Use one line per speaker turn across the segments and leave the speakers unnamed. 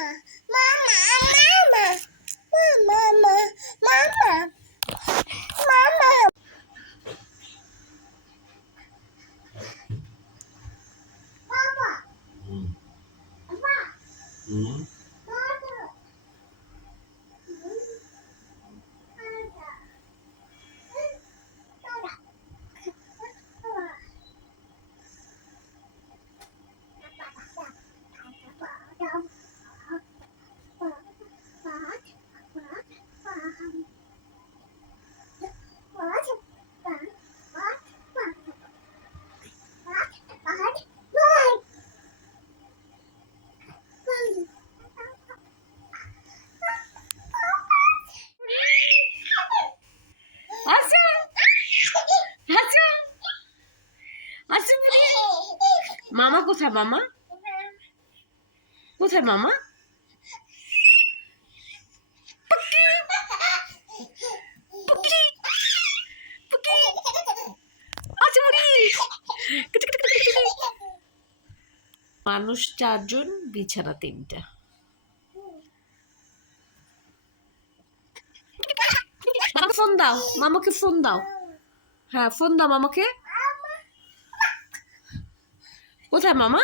응?
আসো মামা? কোথায় মামা? কোথায় মামা। মানুষ চারজন, বিছানা তিনটা। মামাকে ফোন দাও, মামাকে ফোন দাও। হ্যাঁ ফোন দাও মামাকে। কোথায় মামা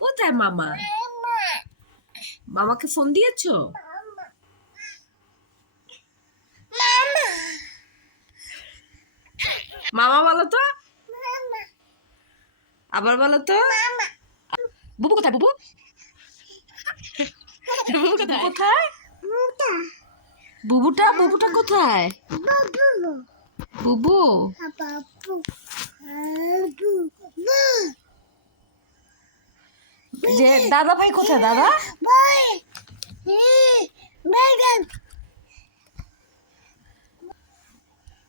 কোথায় মামা মামাকে ফোন দিয়েছ? মামা বলো তো? আবার বলো তো? বুবু কোথায় বুবু? বুবু কোথায়? কোথায়? বুবুটা বুবুটা কোথায়? বুবু যে দাদা ভাই কোথায় দাদা?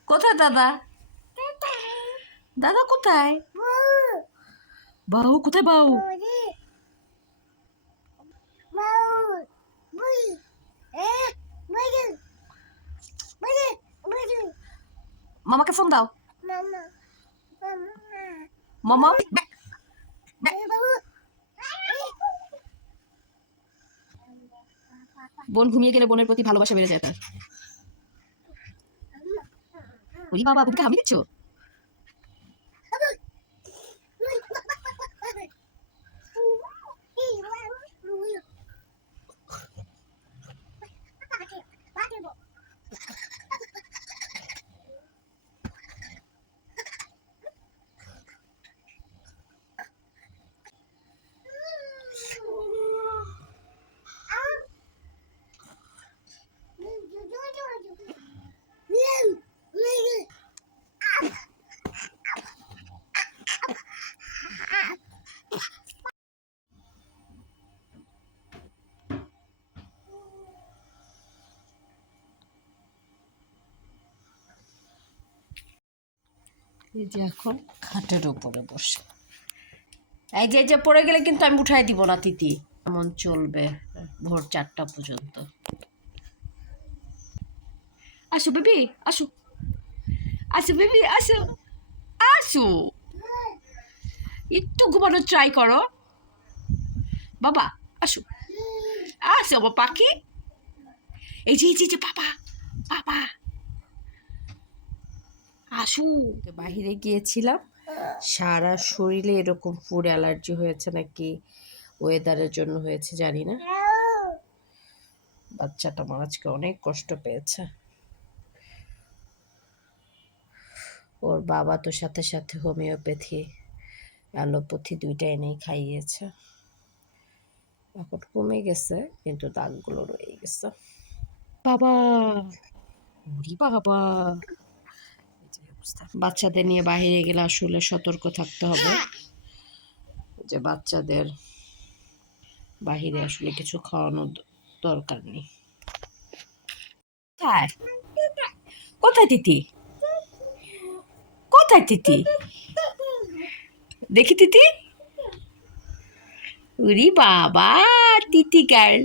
কোথায় দাদা? দাদা কোথায়? বাবু কোথায় বাবু মামাকে ফোন দাও মামা বোন ঘুমিয়ে গেলে বোনের প্রতি ভালোবাসা বেড়ে যায় তার। বাবা বুকে হামি দিচ্ছ? এই যে এখন খাটের ওপরে বসে। এই যে যে পড়ে গেলে কিন্তু আমি উঠাই দিব না, তিতি। এমন চলবে ভোর চারটা পর্যন্ত। আসো বেবি, আসো। আসো বেবি, আসো। আসো। একটু ঘুমানোর ট্রাই করো। বাবা, আসো। আসো পাখি। এই যে এই যে, বাবা বাবা। আসু বাহিরে গিয়েছিলাম। সারা শরীরে এরকম ফুড অ্যালার্জি হয়েছে নাকি? ওয়েদারের জন্য হয়েছে জানি না। বাচ্চাটা আমার আজকে অনেক কষ্ট পেয়েছে। ওর বাবা তো সাথে সাথে হোমিওপ্যাথি অ্যালোপ্যাথি দুইটা এনেই খাইয়েছে। এখন কমে গেছে কিন্তু দাগগুলো রয়ে গেছে। বাবা বাবা। অবস্থা। বাচ্চাদের নিয়ে বাইরে গেলে আসলে সতর্ক থাকতে হবে। যে বাচ্চাদের বাহিরে আসলে কিছু খাওয়ানোর দরকার নেই। কোথায়? কোথায় তিতি? কোথায় তিতি? দেখি তিতি। উরি বাবা তিতি গার্ল